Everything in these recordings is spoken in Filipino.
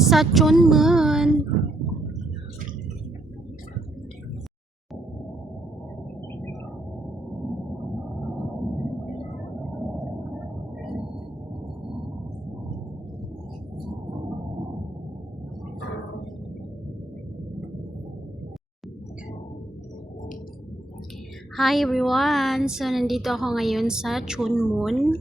Sa Chunmun. Hi everyone! So, nandito ako ngayon sa Chunmun.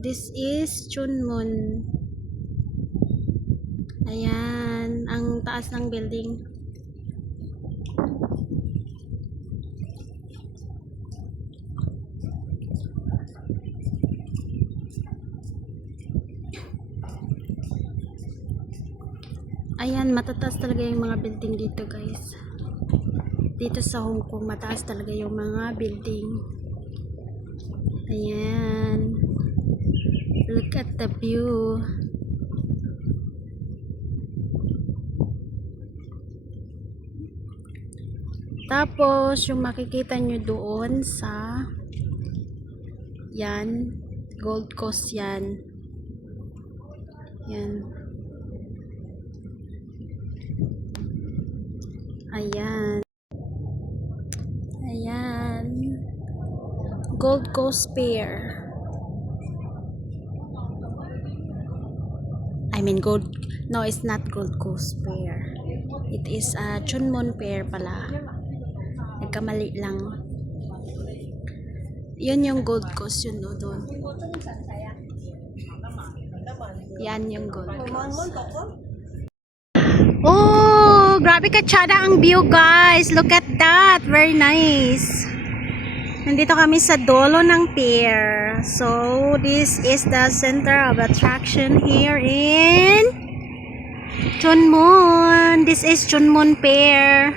This is Chunmun. Ayan, ang taas ng building. Ayan, matataas talaga yung mga building dito, guys. Dito sa Hong Kong, mataas talaga yung mga building. Ayan. Look at the view. Tapos, yung makikita nyo doon sa yan, Gold Coast yan. Yan. Ayan. Ayan. Gold Coast Pier. I mean no, it's not Gold Coast Pier. It is Chunmun Pier pala. Nagkamali lang. Yun yung Gold Coast yun doon. Yan yung Gold Coast. Oh, grabe katsada ang view, guys. Look at that. Very nice. Nandito kami sa dulo ng pier. So, this is the center of attraction here in Chunmun. This is Chunmun Pier.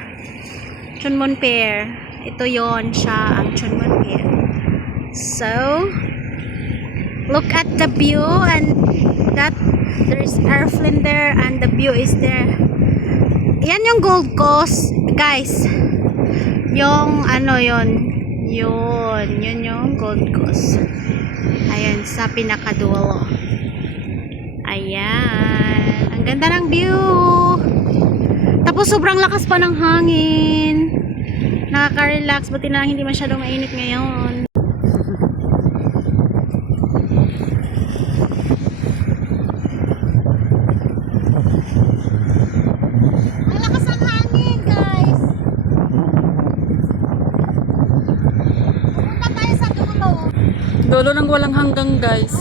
Chunmun Pier. Ito yon siya, ang Chunmun Pier. So, look at the view and that there's airplane there and the view is there. Yan yung Gold Coast, guys. Yung ano yon, yun yung Gold Coast. Ayan, sa pinakadulo. Ayan, ang ganda ng view. Tapos sobrang lakas pa ng hangin. Nakaka-relax, buti na hindi masyadong mainit ngayon. Dulo ng walang hanggang, guys.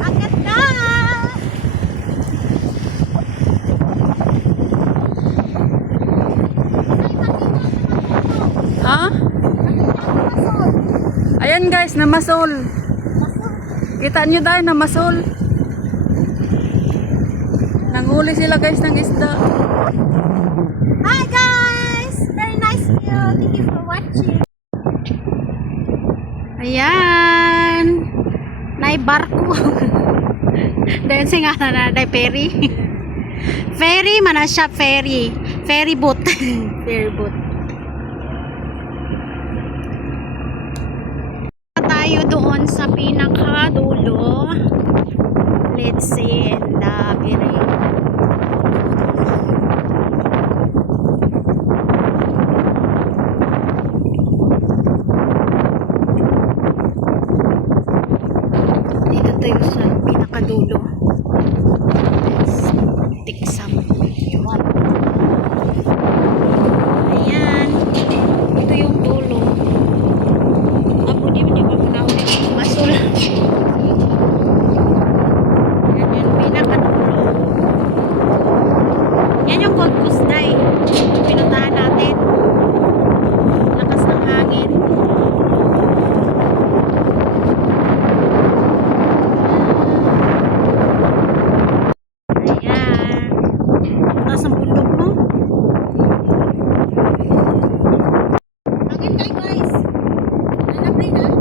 Ang ganda! Ha? Ayan, guys, namasol. Kita nyo dahil namasol. Nanghuli sila, guys, ng isda. Hi guys! Very nice view. Thank you for watching. Ayan. Nay barko. Dahil siya nga na ferry. Ferry man na siya, ferry. Ferry boat. Ferry boat. Tayo doon sa pinakadulo. Let's see the ferry. Dito tayo sa pinakadulo. Let's take some. Ayan. Ito yung dulo. Apo, di ba muna ulit masul. Yan yung pinakadulo. Yan yung Gold Coast Day. Pinuntahan natin. Lakas ng hangin. Taas ang bundok, no? Hangin tayo, guys. Hanap rin, ha?